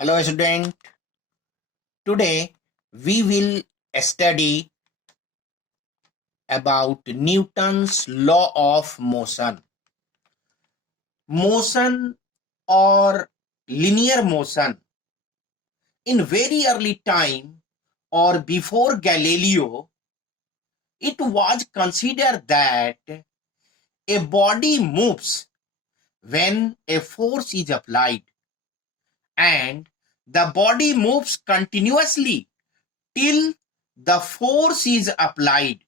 Hello student, today we will study about Newton's law of motion. Motion or linear motion in very early time or before Galileo, it was considered that a body moves when a force is applied and the body moves continuously till the force is applied.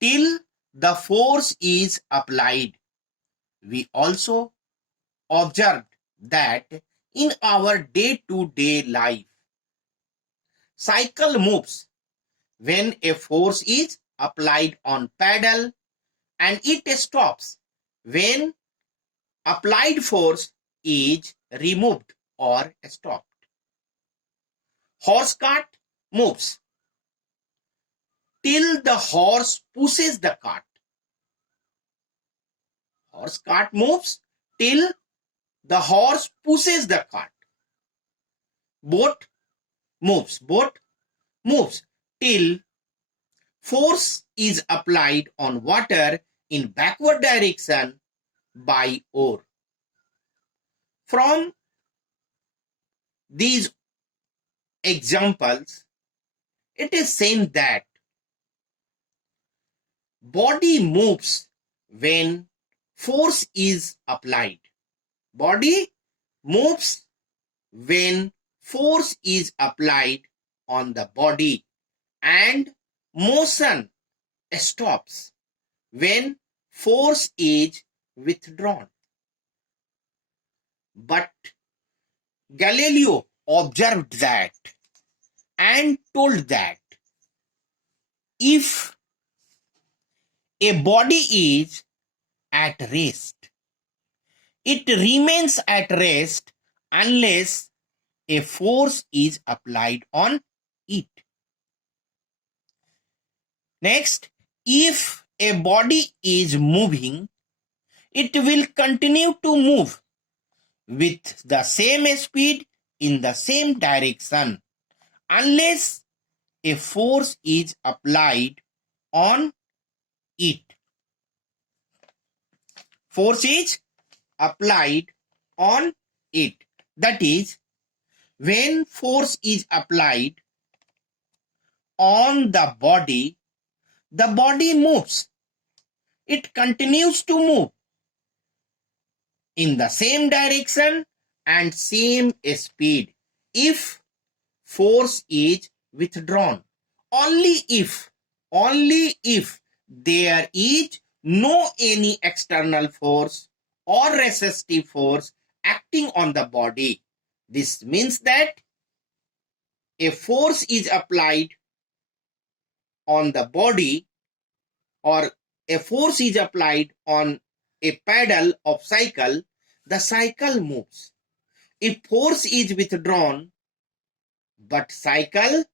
Till the force is applied. We also observed that in our day-to-day life, cycle moves when a force is applied on pedal and it stops when applied force is removed or stopped. Horse cart moves till the horse pushes the cart. Horse cart moves till the horse pushes the cart. Boat moves till force is applied on water in backward direction by oar. From these examples, it is seen that body moves when force is applied. Body moves when force is applied on the body and motion stops when force is withdrawn. But Galileo observed that and told that if a body is at rest, it remains at rest unless a force is applied on it. Next, if a body is moving, it will continue to move with the same speed in the same direction unless a force is applied on it. Force is applied on it. That is, when force is applied on the body moves. It continues to move in the same direction and same speed if force is withdrawn. Only if there is no any external force or resistive force acting on the body. This means that a force is applied on the body or a force is applied on a pedal of cycle, the cycle moves. If force is withdrawn, but cycle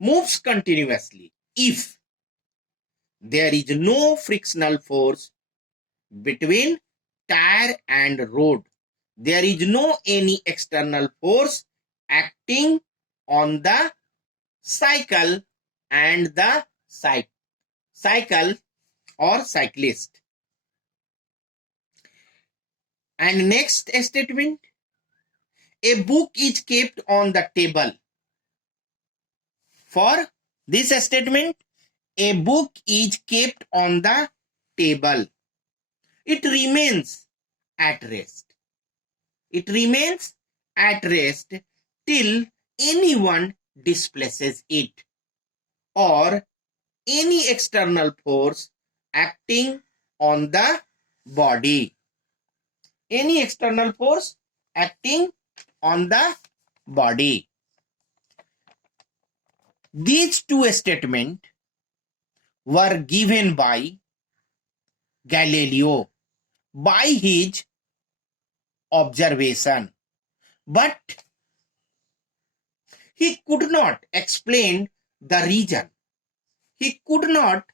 moves continuously. If there is no frictional force between tire and road, there is no any external force acting on the cycle and the cycle or cyclist. And next statement, a book is kept on the table. For this statement, a book is kept on the table. It remains at rest. It remains at rest till anyone displaces it or any external force acting on the body. Any external force acting on the body. These two statements were given by Galileo by his observation, but he could not explain the reason. He could not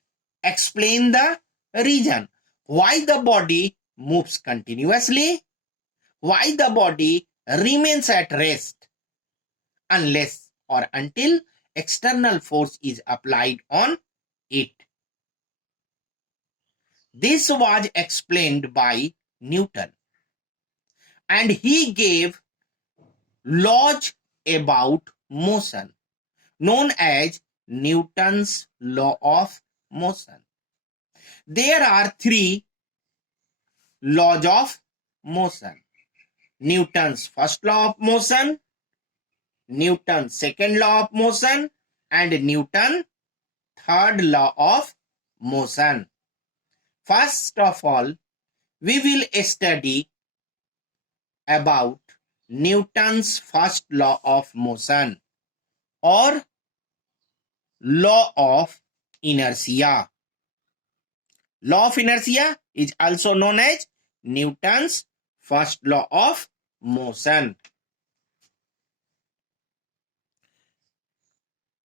explain the reason why the body moves continuously, why the body remains at rest unless or until external force is applied on it. This was explained by Newton, and he gave laws about motion known as Newton's law of motion. There are three laws of motion: Newton's first law of motion, Newton's second law of motion, and Newton's third law of motion. First of all, we will study about Newton's first law of motion or law of inertia. Law of inertia is also known as Newton's first law of motion.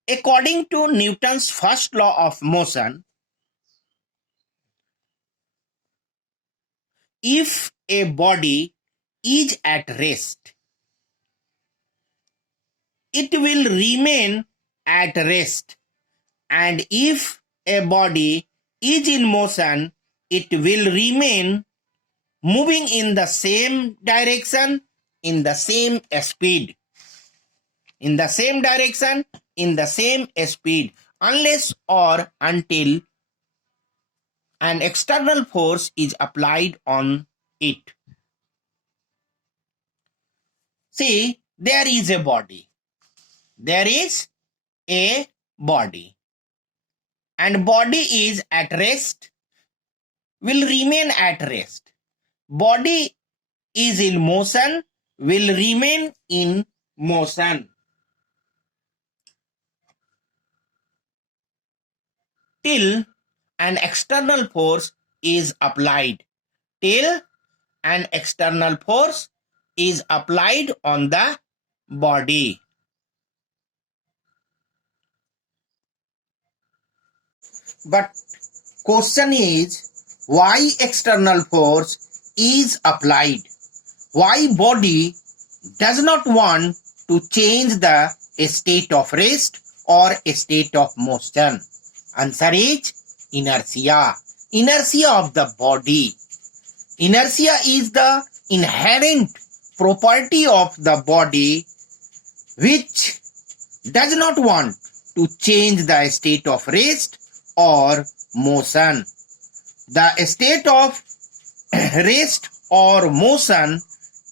According to Newton's first law of motion, if a body is at rest, it will remain at rest, and if a body is in motion, it will remain moving in the same direction, in the same speed. In the same direction, in the same speed, unless or until an external force is applied on it. See, there is a body. There is a body. And body is at rest, will remain at rest. Body is in motion, will remain in motion till an external force is applied. Till an external force is applied on the body. But question is, why external force is applied? Why body does not want to change the state of rest or a state of motion? Answer is inertia. Inertia of the body. Inertia is the inherent property of the body which does not want to change the state of rest or motion. The state of rest or motion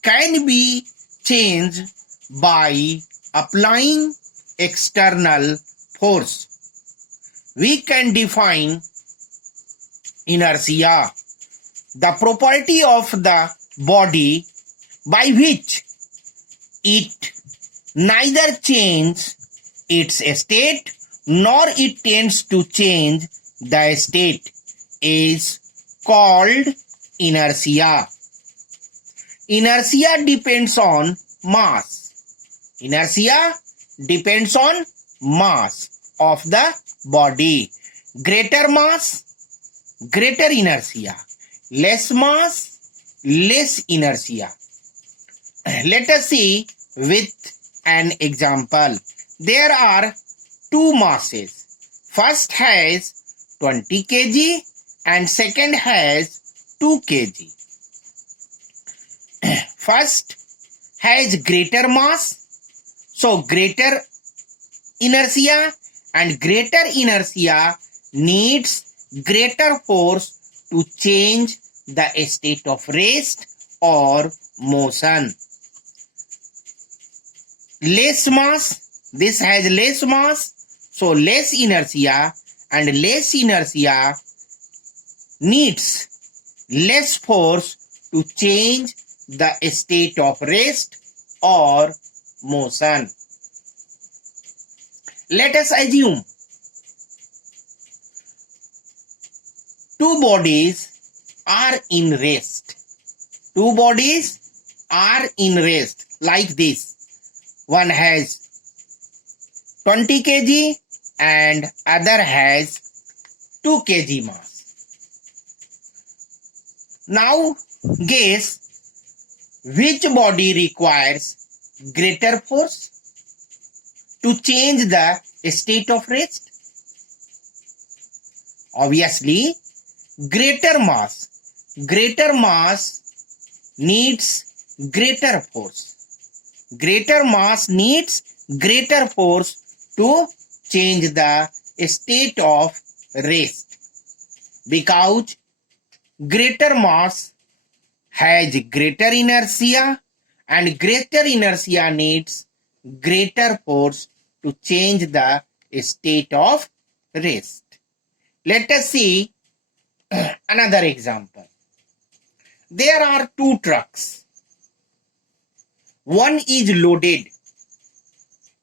can be changed by applying external force. We can define inertia, the property of the body by which it neither changes its state nor it tends to change the state, is called inertia. Inertia depends on mass. Inertia depends on mass of the body. Greater mass, greater inertia. Less mass, less inertia. Let us see with an example. There are two masses. First has 20 kg and second has 2 kg. First has greater mass, so greater inertia, and greater inertia needs greater force to change the state of rest or motion. Less mass, this has less mass, so less inertia, and less inertia needs less force to change the state of rest or motion. Let us assume two bodies are in rest. Two bodies are in rest like this. One has 20 kg and other has 2 kg mass. Now guess Which body requires greater force to change the state of rest? Obviously, greater mass. Greater mass needs greater force. Greater mass needs greater force to change the state of rest, because greater mass has greater inertia, and greater inertia needs greater force to change the state of rest. Let us see another example. There are two trucks. One is loaded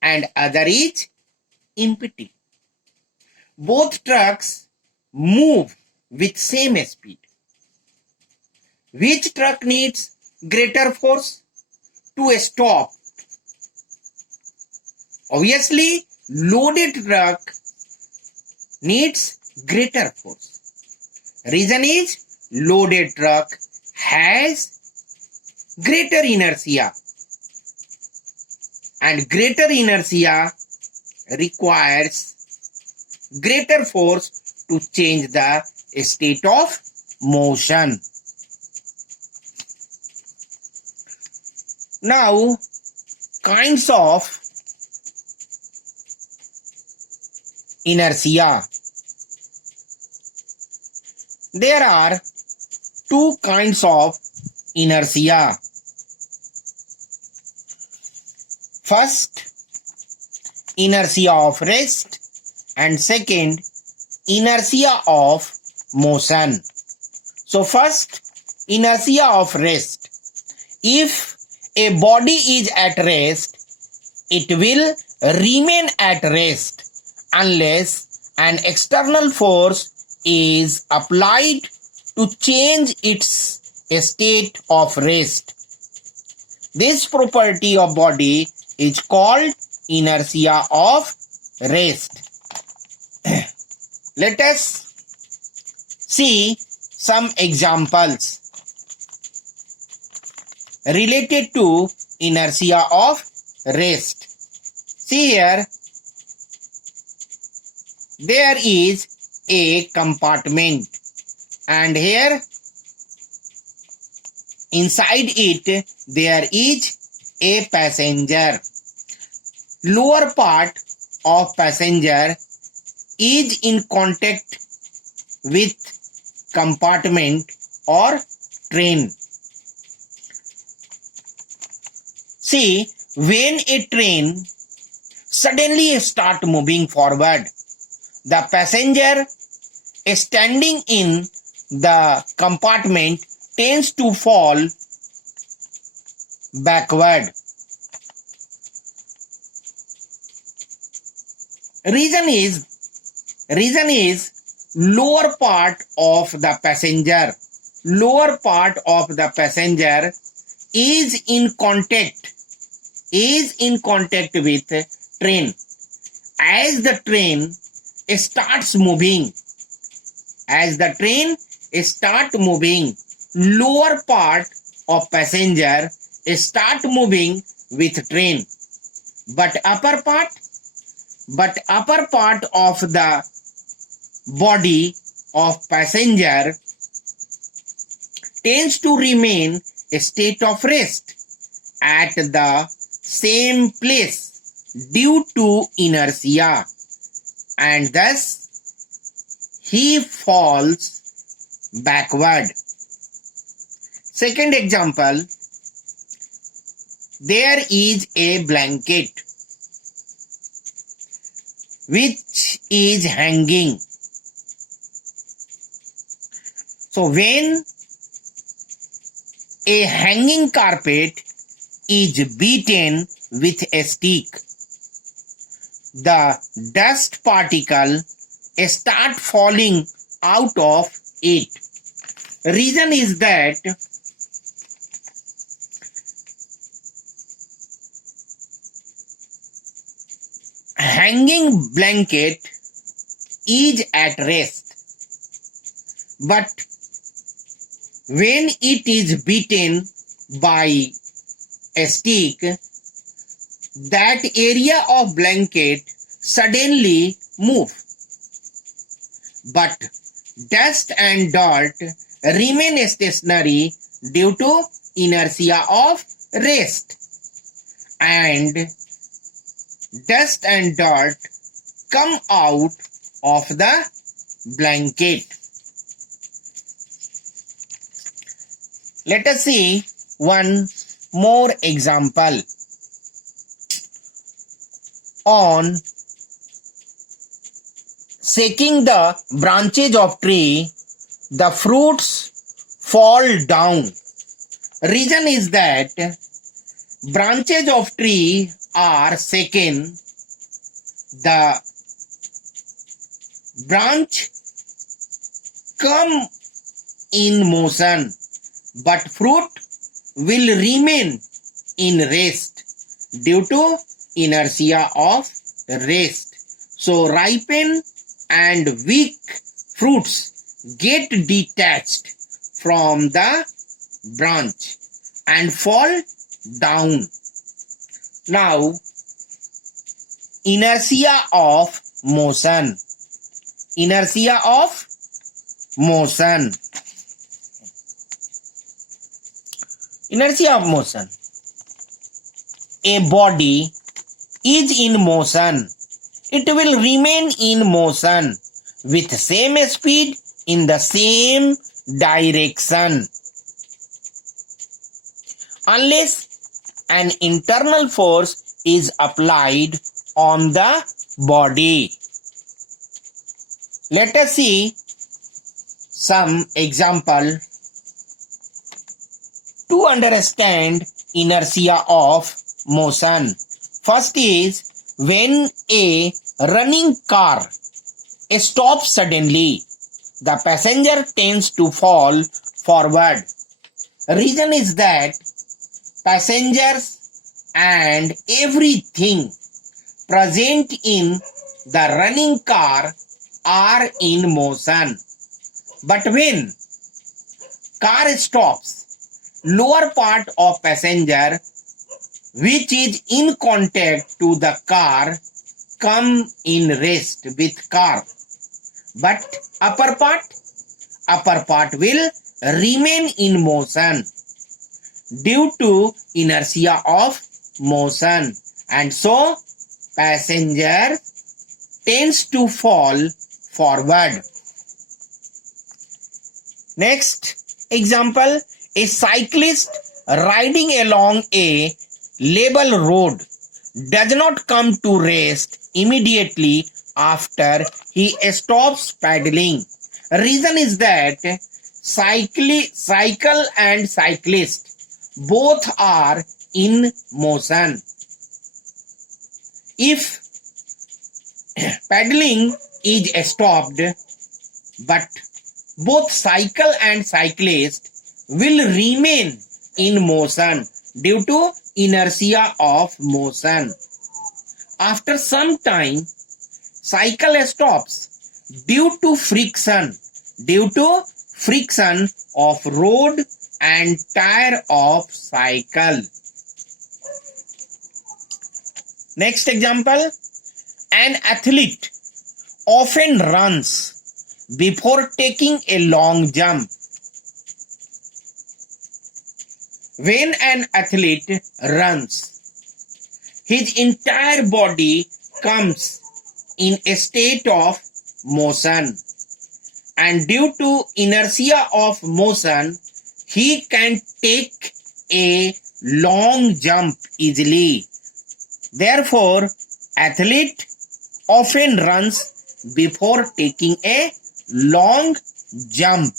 and other is empty. Both trucks move with same speed. Which truck needs greater force to stop? Obviously, loaded truck needs greater force. Reason is loaded truck has greater inertia, and greater inertia requires greater force to change the state of motion. Now, kinds of inertia. There are two kinds of inertia. First, inertia of rest, and second, inertia of motion. So first, inertia of rest. If a body is at rest, it will remain at rest unless an external force is applied to change its state of rest. This property of body is called inertia of rest. Let us see some examples related to inertia of rest. See here, there is a compartment, and here inside it there is a passenger. Lower part of passenger is in contact with compartment or train. See, when a train suddenly start moving forward, the passenger standing in the compartment tends to fall backward. Reason is lower part of the passenger is in contact with train. As the train starts moving, lower part of passenger start moving with train, but upper part of the body of passenger tends to remain a state of rest at the same place due to inertia, and thus he falls backward. Second example, there is a blanket which is hanging. So when a hanging carpet is beaten with a stick, the dust particle start falling out of it. Reason is that hanging blanket is at rest, but when it is beaten by a stick, that area of blanket suddenly move. But dust and dirt remain stationary due to inertia of rest. And dust and dirt come out of the blanket. Let us see one more example. On shaking the branches of tree, the fruits fall down. Reason is that branches of tree are shaken. The branch come in motion, but fruit will remain in rest due to inertia of rest. So ripen and weak fruits get detached from the branch and fall down. Now, inertia of motion. Inertia of motion. Inertia of motion. A body is in motion. It will remain in motion with same speed in the same direction unless an internal force is applied on the body. Let us see some example to understand inertia of motion. First is when a running car stops suddenly, the passenger tends to fall forward. Reason is that passengers and everything present in the running car are in motion. But when car stops, lower part of passenger which is in contact to the car come in rest with car. But upper part will remain in motion due to inertia of motion, and so passenger tends to fall forward. Next example, a cyclist riding along a level road does not come to rest immediately after he stops paddling. Reason is that cycle and cyclist both are in motion. If paddling is stopped, but both cycle and cyclist will remain in motion due to inertia of motion. After some time, cycle stops due to friction of road and tire of cycle. Next example, an athlete often runs before taking a long jump. When an athlete runs, his entire body comes in a state of motion, and due to inertia of motion, he can take a long jump easily. Therefore, athlete often runs before taking a long jump.